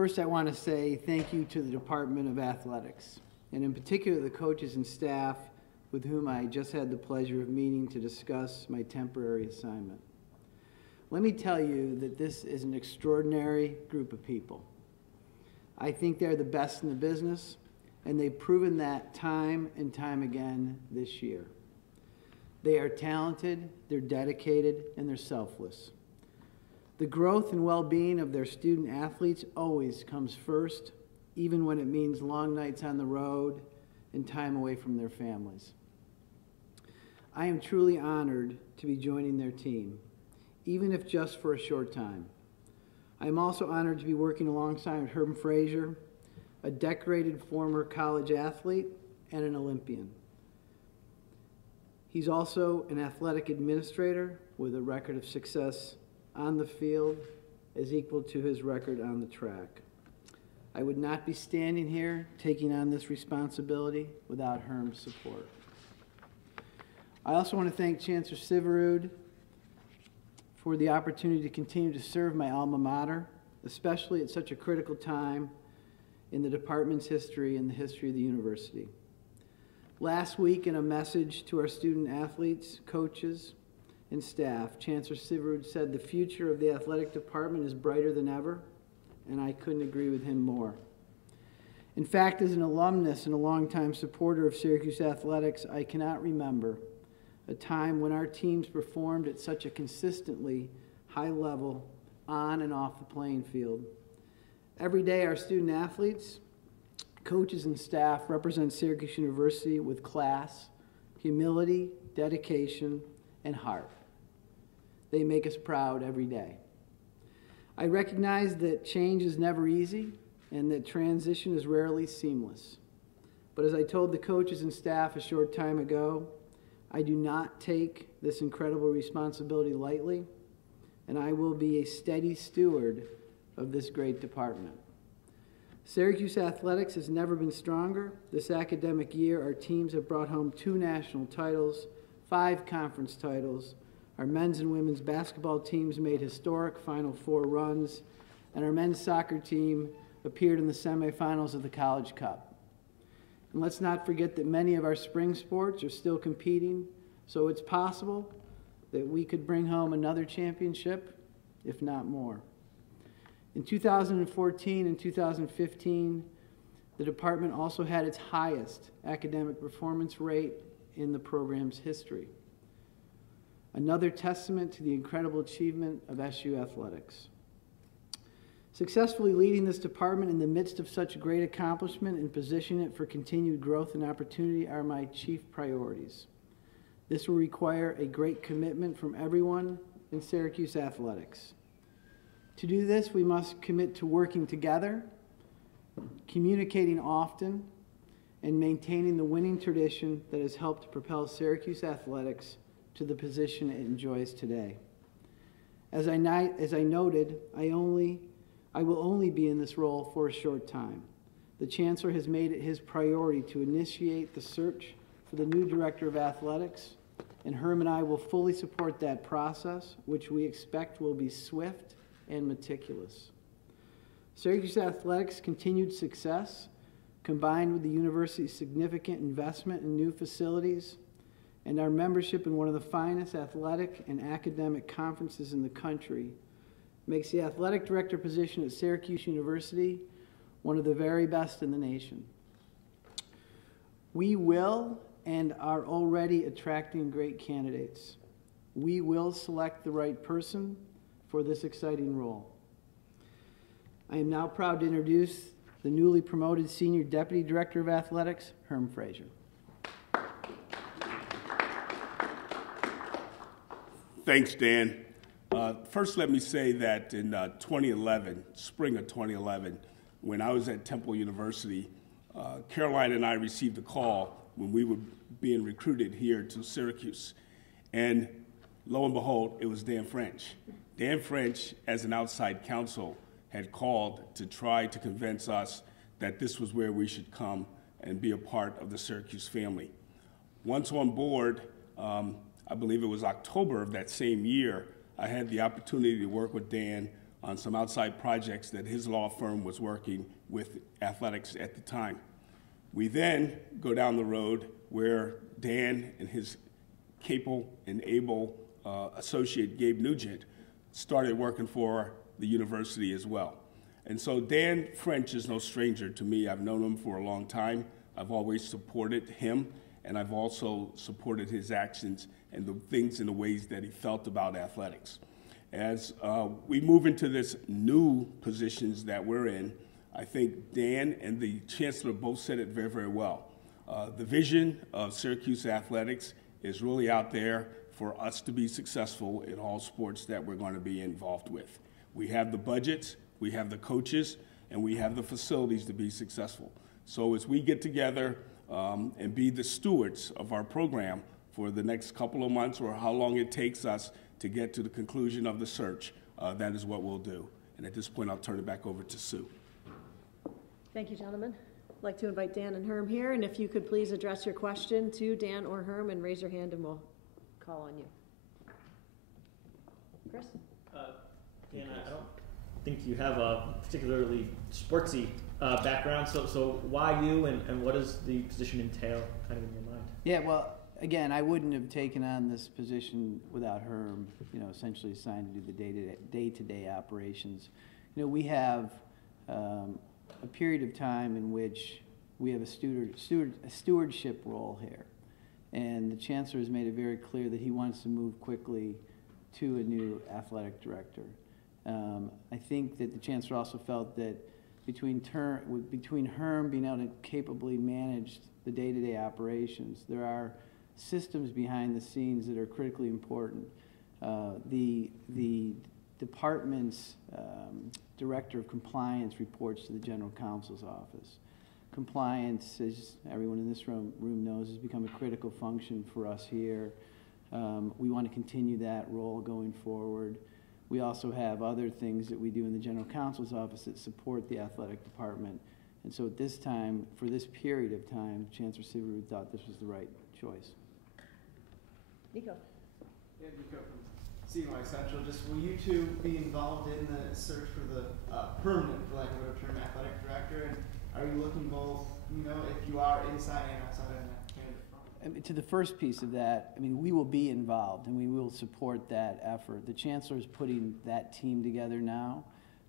First, I want to say thank you to the Department of Athletics, and in particular the coaches and staff with whom I just had the pleasure of meeting to discuss my temporary assignment. Let me tell you that this is an extraordinary group of people. I think they're the best in the business, and they've proven that time and time again this year. They are talented, they're dedicated, and they're selfless. The growth and well-being of their student athletes always comes first, even when it means long nights on the road and time away from their families. I am truly honored to be joining their team, even if just for a short time. I am also honored to be working alongside Herman Frazier, a decorated former college athlete and an Olympian. He's also an athletic administrator with a record of success on the field is equal to his record on the track. I would not be standing here taking on this responsibility without Herm's support. I also want to thank Chancellor Syverud for the opportunity to continue to serve my alma mater, especially at such a critical time in the department's history and the history of the university. Last week, in a message to our student athletes, coaches, and staff, Chancellor Syverud said the future of the athletic department is brighter than ever, and I couldn't agree with him more. In fact, as an alumnus and a longtime supporter of Syracuse athletics, I cannot remember a time when our teams performed at such a consistently high level on and off the playing field. Every day, our student athletes, coaches, and staff represent Syracuse University with class, humility, dedication, and heart. They make us proud every day. I recognize that change is never easy and that transition is rarely seamless. But as I told the coaches and staff a short time ago, I do not take this incredible responsibility lightly, and I will be a steady steward of this great department. Syracuse athletics has never been stronger. This academic year, our teams have brought home 2 national titles, 5 conference titles. Our men's and women's basketball teams made historic Final Four runs, and our men's soccer team appeared in the semifinals of the College Cup. And let's not forget that many of our spring sports are still competing, so it's possible that we could bring home another championship, if not more. In 2014 and 2015, the department also had its highest academic performance rate in the program's history. Another testament to the incredible achievement of SU athletics. Successfully leading this department in the midst of such great accomplishment and positioning it for continued growth and opportunity are my chief priorities. This will require a great commitment from everyone in Syracuse athletics. To do this, we must commit to working together, communicating often, and maintaining the winning tradition that has helped propel Syracuse athletics to the position it enjoys today. As I noted, I will only be in this role for a short time. The Chancellor has made it his priority to initiate the search for the new Director of Athletics, and Herm and I will fully support that process, which we expect will be swift and meticulous. Syracuse athletics' continued success, combined with the university's significant investment in new facilities and our membership in one of the finest athletic and academic conferences in the country, makes the athletic director position at Syracuse University one of the very best in the nation. We will and are already attracting great candidates. We will select the right person for this exciting role. I am now proud to introduce the newly promoted Senior Deputy Director of Athletics, Herman Frazier. Thanks, Dan. First, let me say that in 2011, spring of 2011, when I was at Temple University, Caroline and I received a call when we were being recruited here to Syracuse. And lo and behold, it was Dan French. Dan French, as an outside counsel, had called to try to convince us that this was where we should come and be a part of the Syracuse family. Once on board, I believe it was October of that same year, I had the opportunity to work with Dan on some outside projects that his law firm was working with athletics at the time. We then go down the road where Dan and his capable and able associate, Gabe Nugent, started working for the university as well. And so Dan French is no stranger to me. I've known him for a long time. I've always supported him, and I've also supported his actions and the things and the ways that he felt about athletics. As we move into this new positions that we're in, I think Dan and the Chancellor both said it very, very well. The vision of Syracuse athletics is really out there for us to be successful in all sports that we're going to be involved with. We have the budgets, we have the coaches, and we have the facilities to be successful. So as we get together and be the stewards of our program for the next couple of months or how long it takes us to get to the conclusion of the search, that is what we'll do. And at this point, I'll turn it back over to Sue. Thank you, gentlemen. I'd like to invite Dan and Herm here, and if you could please address your question to Dan or Herm and raise your hand and we'll call on you. Chris? Dan, I don't think you have a particularly sportsy background, so why you and what does the position entail kind of in your mind? Yeah, well, again, I wouldn't have taken on this position without Herm, essentially assigned to do the day-to-day operations. We have a period of time in which we have a stewardship role here. And the Chancellor has made it very clear that he wants to move quickly to a new athletic director. I think that the Chancellor also felt that between Herm being able to capably manage the day-to-day operations, there are systems behind the scenes that are critically important. The department's director of compliance reports to the General Counsel's office. Compliance, as everyone in this room knows, has become a critical function for us here. We want to continue that role going forward. We also have other things that we do in the General Counsel's office that support the athletic department. And so at this time, for this period of time, Chancellor Syverud thought this was the right choice. Nico. Yeah, Nico from CNY Central. Just will you two be involved in the search for the permanent, for lack of a better term, athletic director? And are you looking both, if you are inside and outside of that candidate front? To the first piece of that, we will be involved and we will support that effort. The Chancellor is putting that team together now.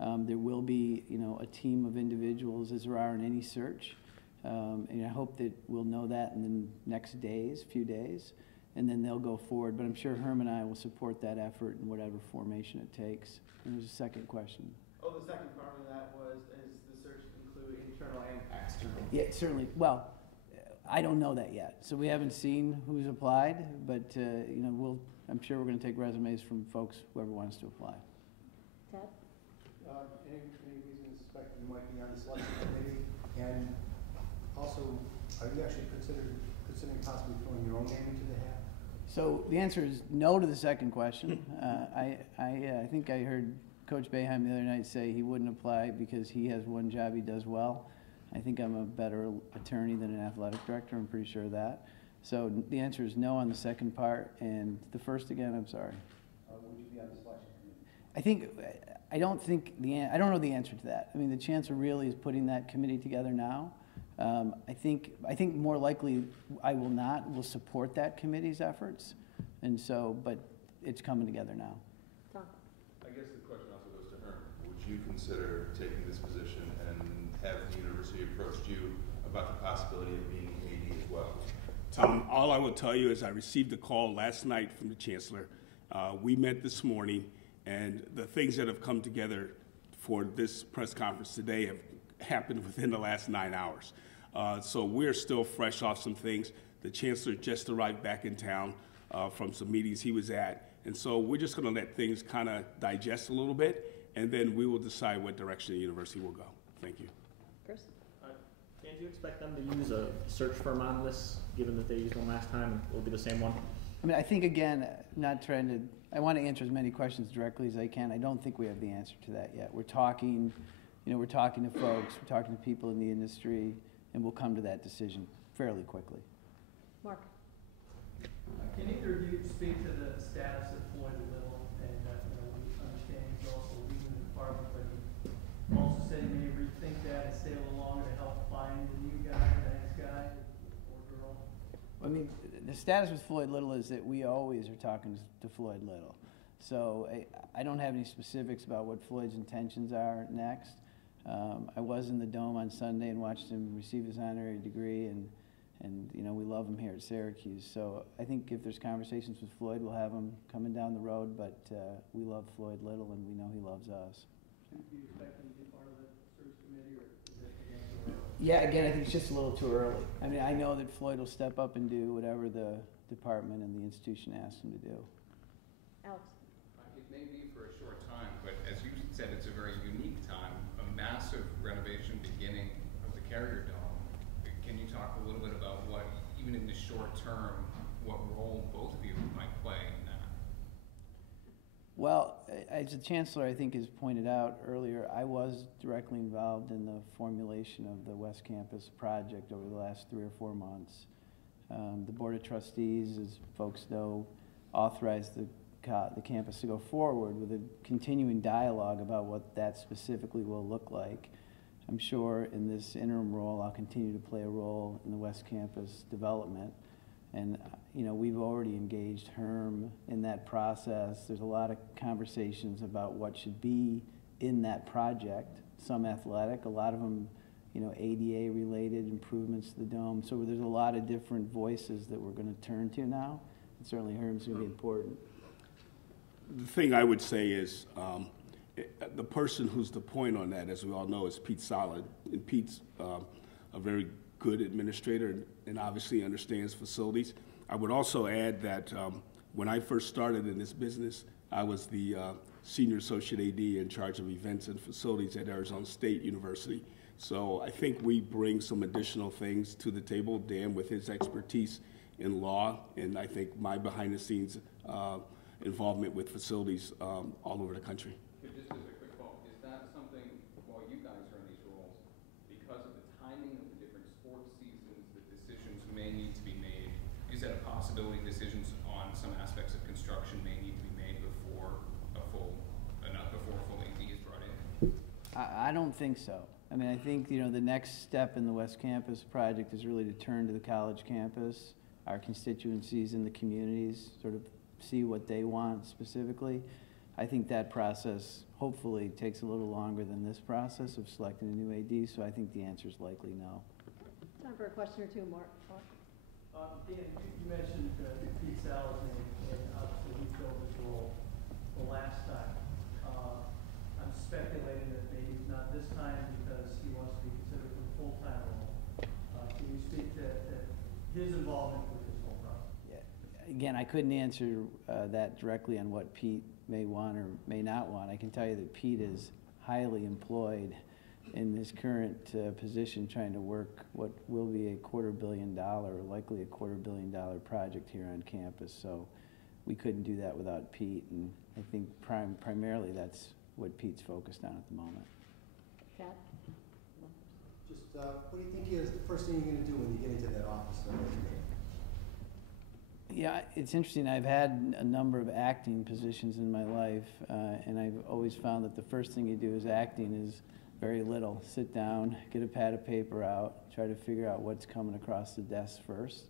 There will be, a team of individuals as there are in any search. And I hope that we'll know that in the next few days, and then they'll go forward. But I'm sure Herm and I will support that effort in whatever formation it takes. And there's a second question. Oh, the second part of that was, is the search include internal and external? Yeah, certainly. Well, I don't know that yet. So we haven't seen who's applied, but I'm sure we're going to take resumes from folks, whoever wants to apply. Ted? Any reason to suspect you might be on the selection committee? And also, are you actually considering possibly throwing your own name into the hat? So the answer is no to the second question. I think I heard Coach Boeheim the other night say he wouldn't apply because he has one job he does well. I think I'm a better attorney than an athletic director. I'm pretty sure of that. So the answer is no on the second part. And the first again, I'm sorry. Would you be on the selection committee? I don't know the answer to that. The Chancellor really is putting that committee together now. I think more likely I will support that committee's efforts. And so, but it's coming together now. Tom? I guess the question also goes to Herm. Would you consider taking this position and have the university approached you about the possibility of being AD as well? Tom, all I will tell you is I received a call last night from the Chancellor. We met this morning, and the things that have come together for this press conference today have happened within the last 9 hours. So we're still fresh off some things. The Chancellor just arrived back in town from some meetings he was at. And so we're just going to let things kind of digest a little bit, and then we will decide what direction the university will go. Thank you. Chris? Dan, do you expect them to use a search firm on this, given that they used one last time and will be the same one? I think, again, I want to answer as many questions directly as I can. I don't think we have the answer to that yet. We're talking to folks, we're talking to people in the industry, and we'll come to that decision fairly quickly. Mark? Can either of you speak to the status of Floyd Little and we understand he's also leaving the department? you think that and stay a little longer to help find the new guy, the next guy or girl? I mean, the status with Floyd Little is that we always are talking to Floyd Little. So I don't have any specifics about what Floyd's intentions are next. I was in the Dome on Sunday and watched him receive his honorary degree, and you know, we love him here at Syracuse. So I think if there's conversations with Floyd, we'll have him coming down the road, but we love Floyd Little and we know he loves us. Do you expect him to be part of the search committee, or is it again too early? Yeah, again, I think it's just a little too early. I mean, I know that Floyd will step up and do whatever the department and the institution asks him to do. Alex? It may be for a short time, but as you said, it's a very unique time, a massive renovation beginning of the Carrier Dome. Can you talk a little bit about what, even in the short term, what role both of you might play in that? Well, as the Chancellor, I think, has pointed out earlier, I was directly involved in the formulation of the West Campus project over the last 3 or 4 months. The Board of Trustees, as folks know, authorized the campus to go forward with a continuing dialogue about what that specifically will look like. I'm sure in this interim role, I'll continue to play a role in the West Campus development. And you know, we've already engaged Herm in that process. There's a lot of conversations about what should be in that project. Some athletic, a lot of them, you know, ADA related improvements to the dome. So there's a lot of different voices that we're going to turn to now. And certainly Herm's going to be important. The thing I would say is the person who's the point on that, as we all know, is Pete Solid. And Pete's a very good administrator and obviously understands facilities. I would also add that when I first started in this business, I was the senior associate AD in charge of events and facilities at Arizona State University. So I think we bring some additional things to the table, Dan with his expertise in law, and I think my behind-the-scenes involvement with facilities all over the country. Just as a quick follow-up, is that something, while you guys are in these roles, because of the timing of the different sports seasons, that decisions may need to be made? Is that a possibility decisions on some aspects of construction may need to be made before a full AD is brought in? I don't think so. I mean, I think, you know, the next step in the West Campus project is really to turn to the college campus, our constituencies in the communities, sort of see what they want specifically. I think that process hopefully takes a little longer than this process of selecting a new AD, so I think the answer is likely no. Time for a question or two, Mark. Dan, you mentioned Pete Sal's name, and obviously he filled his role the last time. I'm speculating that maybe not this time because he wants to be considered for the full-time role. Can you speak to his involvement with this whole process? Yeah. Again, I couldn't answer that directly on what Pete may want or may not want. I can tell you that Pete is highly employed in his current position trying to work what will be a $250 million, or likely a $250 million project here on campus. So we couldn't do that without Pete, and I think primarily that's what Pete's focused on at the moment. Chad? Just what do you think is the first thing you're going to do when you get into that office? Yeah, it's interesting. I've had a number of acting positions in my life, and I've always found that the first thing you do as acting is very little. Sit down, get a pad of paper out, try to figure out what's coming across the desk first.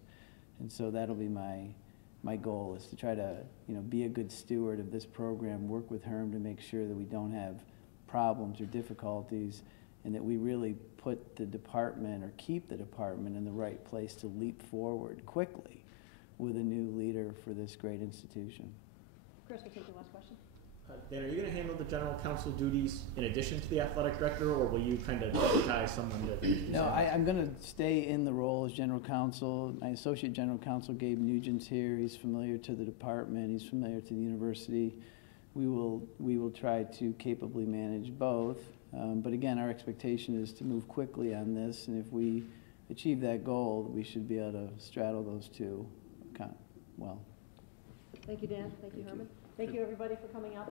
And so that'll be my goal, is to try to, you know, be a good steward of this program, work with Herm to make sure that we don't have problems or difficulties, and that we really put the department or keep the department in the right place to leap forward quickly with a new leader for this great institution. Chris, we'll take the last question. Dan, are you going to handle the general counsel duties in addition to the athletic director, or will you kind of deputize someone to? No, I'm going to stay in the role as general counsel. My associate general counsel, Gabe Nugent's here. He's familiar to the department. He's familiar to the university. We will try to capably manage both. But again, our expectation is to move quickly on this, and if we achieve that goal, we should be able to straddle those two well. Thank you, Dan. Thank you, Herman. Thank you, everybody, for coming out.